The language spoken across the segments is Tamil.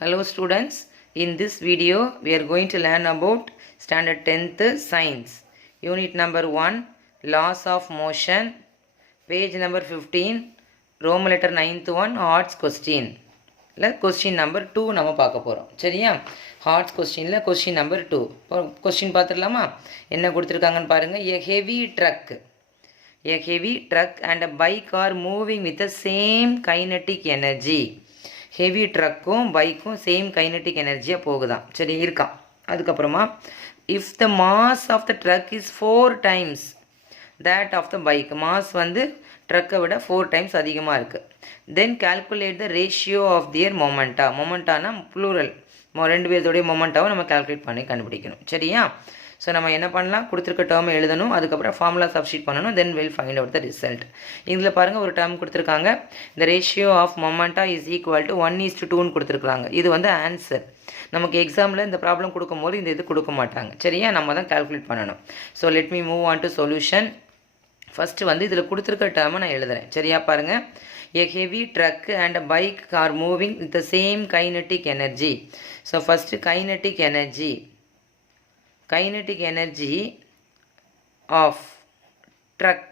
Hello students, in this video we are going to learn about standard 10th science, unit number 1, laws of motion, page number 15, Roman letter 9th one, arts question. Question number 2 நம்ம பார்க்க போகிறோம். சரியா? arts questionல question number 2. question பார்த்துடலாமா? என்ன கொடுத்துருக்காங்கன்னு பாருங்க. A heavy truck and a bike are moving with the same kinetic energy. Heavy ட்ரக்கும் பைக்கும் சேம் கைனட்டிக் எனர்ஜியாக போகுதான். சரி இருக்கான். அதுக்கப்புறமா if the mass of the truck is 4 times that of the bike, mass வந்து ட்ரக்கை விட 4 times அதிகமாக இருக்குது. Then calculate the ratio of their மொமெண்டானா ப்ளூரல், ரெண்டு பேர்த்தோடைய மொமெண்டாவை நம்ம கால்குலேட் பண்ணி கண்டுபிடிக்கணும். சரியா? ஸோ நம்ம என்ன பண்ணலாம், கொடுத்துருக்க டேர்மை எழுதணும், அதுக்கப்புறம் ஃபார்முலா சப்ஸ்டிட் பண்ணணும், then will find out the result. இதில் பாருங்கள் ஒரு டேர்ம் கொடுத்துருக்காங்க, இந்த ratio of momenta is equal to 1:2 கொடுத்துருக்காங்க. இது வந்து ஆன்சர். நமக்கு எக்ஸாமில் இந்த ப்ராப்ளம் கொடுக்கும்போது இந்த இது கொடுக்க மாட்டாங்க. சரியா? நம்ம தான் கால்குலேட் பண்ணணும். So let me move on to solution. First வந்து இதில் கொடுத்துருக்க டேர்மை நான் எழுதுகிறேன். சரியா? பாருங்கள், a heavy truck and a bike are moving with the same kinetic energy. So first kinetic energy of truck,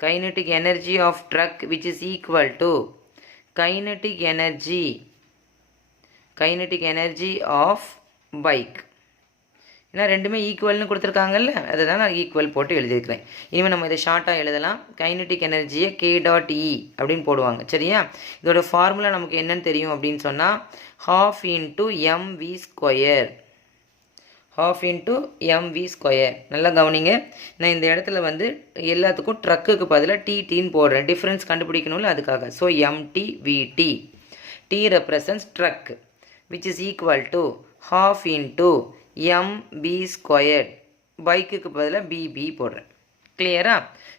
kinetic energy of truck which is equal to kinetic energy of bike. ஏன்னா ரெண்டுமே ஈக்குவல்னு கொடுத்துருக்காங்கல்ல, அதை தான் நான் ஈக்குவல் போட்டு எழுதியிருக்கிறேன். இனிமேல் நம்ம இதை ஷார்ட்டாக எழுதலாம். கைனட்டிக் எனர்ஜியை k.E அப்படின்னு போடுவாங்க. சரியா? இதோட ஃபார்முலா நமக்கு என்னன்னு தெரியும் அப்படின்னு சொன்னால், ½ × mv². நல்லா கவனிங்க. நான் இந்த இடத்துல வந்து எல்லாத்துக்கும் ட்ரக்குக்கு பதிலாக டின்னு போடுறேன். டிஃப்ரென்ஸ் கண்டுபிடிக்கணும்ல, அதுக்காக. So mtvt, t represents truck, which is equal to ½ × mb². பைக்குக்கு பதிலாக bb போடுறேன். கிளியரா?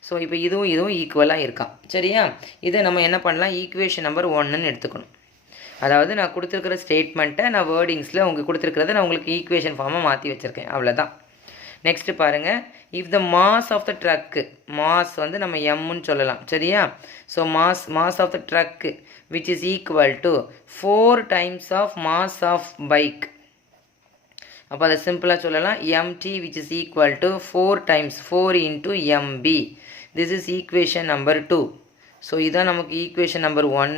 ஸோ இப்போ இதுவும் ஈக்குவலாக இருக்கான். சரியா? இதை நம்ம என்ன பண்ணலாம், ஈக்குவேஷன் நம்பர் 1ன்னு எடுத்துக்கணும். அதாவது நான் கொடுத்துருக்கிற ஸ்டேட்மெண்ட்டை நான் வேர்டிங்ஸில் உங்களுக்கு கொடுத்துருக்கிறத நான் உங்களுக்கு ஈக்குவேஷன் ஃபார்மாக மாற்றி வச்சுருக்கேன். அவ்வளோதான். நெக்ஸ்ட்டு பாருங்கள், if the mass of the truck, mass வந்து நம்ம எம்முன்னு சொல்லலாம். சரியா? So mass of the truck which is equal to 4 times of mass of bike. அப்போ அதை சிம்பிளாக சொல்லலாம், mt which is equal to 4 times 4 into mb. this is equation number 2. So இதுதான் நமக்கு equation number 1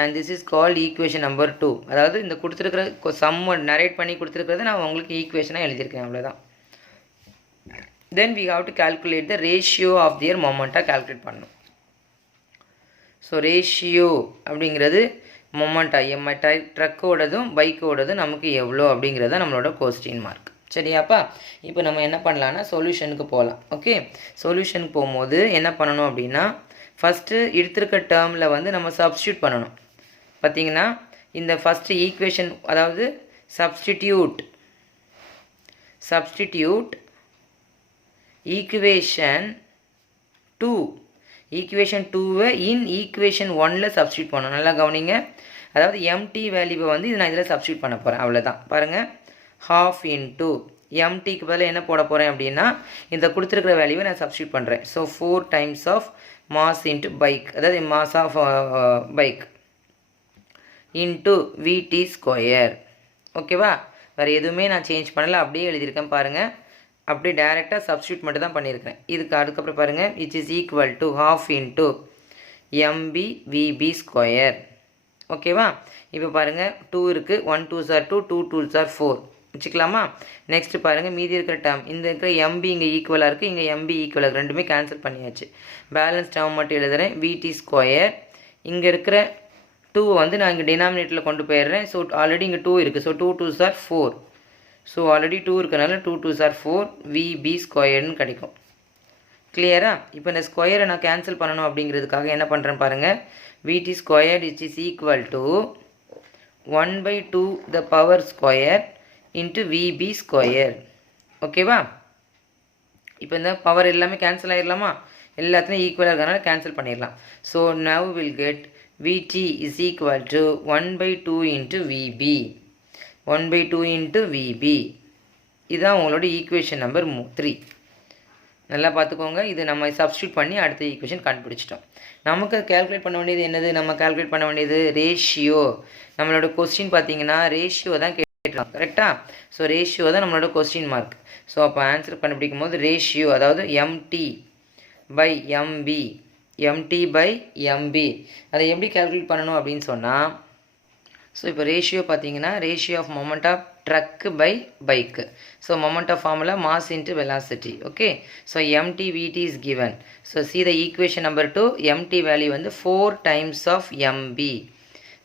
and this is called equation number 2. அதாவது இந்த கொடுத்துருக்கிற சம் நரேட் பண்ணி கொடுத்துருக்கிறத நான் உங்களுக்கு ஈக்குவேஷனாக எழுதியிருக்கேன். அவ்வளோதான். then we have to calculate the ratio of their momenta calculate பண்ணணும். ஸோ ரேஷியோ அப்படிங்கிறது மொமெண்டா ட்ரக்கோடதும் பைக்கோடதும் நமக்கு எவ்வளோ அப்படிங்கிறத நம்மளோட கொஸ்டின் மார்க். சரியாப்பா? இப்போ நம்ம என்ன பண்ணலான்னா சொல்யூஷனுக்கு போகலாம். ஓகே, சொல்யூஷனுக்கு போகும்போது என்ன பண்ணணும் அப்படின்னா, ஃபஸ்ட்டு எடுத்துருக்க டேர்மில் வந்து நம்ம சப்ஸ்டியூட் பண்ணணும். பார்த்திங்கன்னா இந்த ஃபஸ்ட்டு ஈக்குவேஷன், அதாவது சப்ஸ்டிடியூட் ஈக்குவேஷன் 2வை இன் ஈக்குவேஷன் 1ல் சப்ஸ்டியூட் பண்ணணும். நல்லா கவனிங்க. அதாவது எம்டி வேல்யூவை வந்து இது நான் இதில் சப்ஸ்டியூட் பண்ண போகிறேன். அவ்வளோதான். பாருங்கள், ½ எம்டிக்கு பதில் என்ன போட போகிறேன் அப்படின்னா, இந்த கொடுத்துருக்கிற வேல்யூவை நான் சப்ஸ்டியூட் பண்ணுறேன். So 4 times of mass into bike, அதாவது mass of bike into vt². ஓகேவா? வேறு எதுவுமே நான் சேஞ்ச் பண்ணலை, அப்படியே எழுதியிருக்கேன். பாருங்கள், அப்படியே டைரெக்டாக சப்ஸ்டியூட் மட்டும் தான் பண்ணியிருக்கேன். இதுக்கு அதுக்கப்புறம் பாருங்கள், which is equal to ½ mb/vb². ஓகேவா? இப்போ பாருங்கள், 2 இருக்குது, 1 2s are 2, 2 2s are 4 வச்சுக்கலாமா? நெக்ஸ்ட்டு பாருங்கள், மீதி இருக்கிற டேர்ம், இந்த இருக்கிற mb இங்கே ஈக்குவலாக இருக்குது, இங்கே mb ஈக்குவலாக, ரெண்டுமே கேன்சல் பண்ணியாச்சு. பேலன்ஸ் டேர்ம் மட்டும் எழுதுகிறேன், vt². இங்கே இருக்கிற 2 வந்து நான் இங்கே டினாமினேட்டரில் கொண்டு போயிடுறேன். ஸோ ஆல்ரெடி இங்கே 2 இருக்குது. So 2 2s are 4. So already 2 இருக்கனால 2 2s are 4, vb² கிடைக்கும். கிளியரா? இப்போ இந்த ஸ்கொயரை நான் கேன்சல் பண்ணணும் அப்படிங்கிறதுக்காக என்ன பண்ணுறேன் பாருங்கள், vt² which is equal to 1/2 the power square into vb². ஓகேவா? இப்போ இந்த பவர் எல்லாமே கேன்சல் ஆகிடலாமா? எல்லாத்துலேயும் ஈக்குவலாக இருக்கனால கேன்சல் பண்ணிடலாம். So now we'll get vt is equal to 1/2 into vb. 1/2 into vb. இதுதான் உங்களோட ஈக்குவேஷன் நம்பர் 3. நல்லா பார்த்துக்கோங்க. இது நம்ம சப்ஸ்டியூட் பண்ணி அடுத்த ஈக்குவேஷன் கண்டுபிடிச்சிட்டோம். நமக்கு கால்குலேட் பண்ண வேண்டியது என்னது? நம்ம கால்குலேட் பண்ண வேண்டியது ரேஷியோ. நம்மளோட கொஸ்டின் பார்த்தீங்கன்னா ரேஷியோ தான் கேட்டிருக்காங்க, கரெக்டாக? ஸோ ரேஷியோ தான் நம்மளோட கொஸ்டின் மார்க். ஸோ அப்போ ஆன்சர் கண்டுபிடிக்கும் போது ரேஷியோ, அதாவது m t by m b, m t by m b, அதை எப்படி கால்குலேட் பண்ணணும் அப்படின்னு சொன்னால், ஸோ இப்போ ரேஷியோ பார்த்தீங்கன்னா ratio of moment of truck by bike. So moment of formula mass into velocity. Okay, so MT VT is given. So see the equation number 2, MT value வந்து 4 times of MB.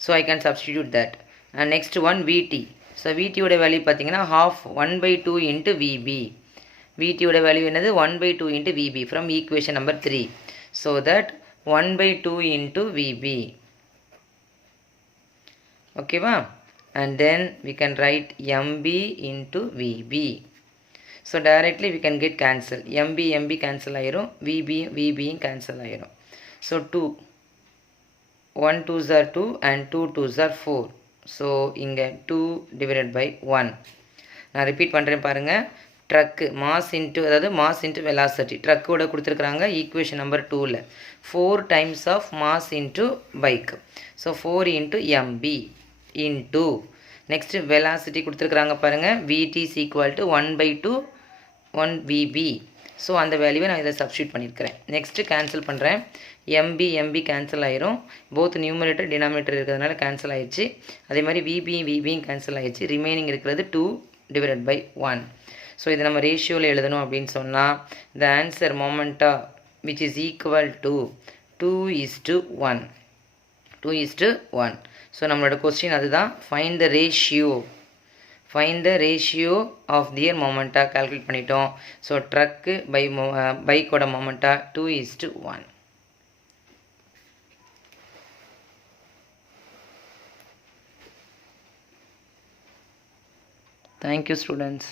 So I can substitute that. And next one VT. So விடியோட வேல்யூ பார்த்தீங்கன்னா half 1/2 இன்ட்டு விபி. விடியோட வேல்யூ என்னது? 1/2 into VB from equation number 3. So that 1/2 into VB. ஓகேவா? And then we can write MB into VB. So directly we can get cancel. MB cancel ஆயிரும், VB cancel ஆயிரும். So 2, 1 2s are 2 and 2 2s are 4. So இங்க 2 divided by 1. நான் ரிப்பீட் பண்ணுறேன் பாருங்கள். ட்ரக்கு மாஸ் இன்ட்டு, அதாவது மாஸ் இன்ட்டு வெலாசிட்டி ட்ரக்கோட கொடுத்துருக்குறாங்க ஈக்குவேஷன் நம்பர் 2ல். 4 times of mass into bike. So 4 into m b into next velocity கொடுத்துருக்குறாங்க பாருங்கள். V t is equal to 1/2 1 v b. So அந்த வேல்யூவை நான் இதை சப்ஸ்டியூட் பண்ணியிருக்கிறேன். நெக்ஸ்ட்டு கேன்சல் பண்ணுறேன். எம்பி கேன்சல் ஆயிரும். போத் நியூமரேட்டர் டினாமினேட்டர் இருக்கிறதுனால கேன்சல் ஆயிடுச்சு. அதே மாதிரி விபியும் கேன்சல் ஆயிடுச்சு. ரிமைனிங் இருக்கிறது 2 divided by 1. ஸோ இதை நம்ம ரேஷியோவில் எழுதணும் அப்படின்னு சொன்னால் the answer momenta which is equal to 2:1. 2:1. So நம்மளோட கொஸ்டின் அதுதான். Find the ratio of their momenta calculate பண்ணிட்டோம். ஸோ ட்ரக்கு பைக்கோட மொமெண்டா 2:1. Thank you students.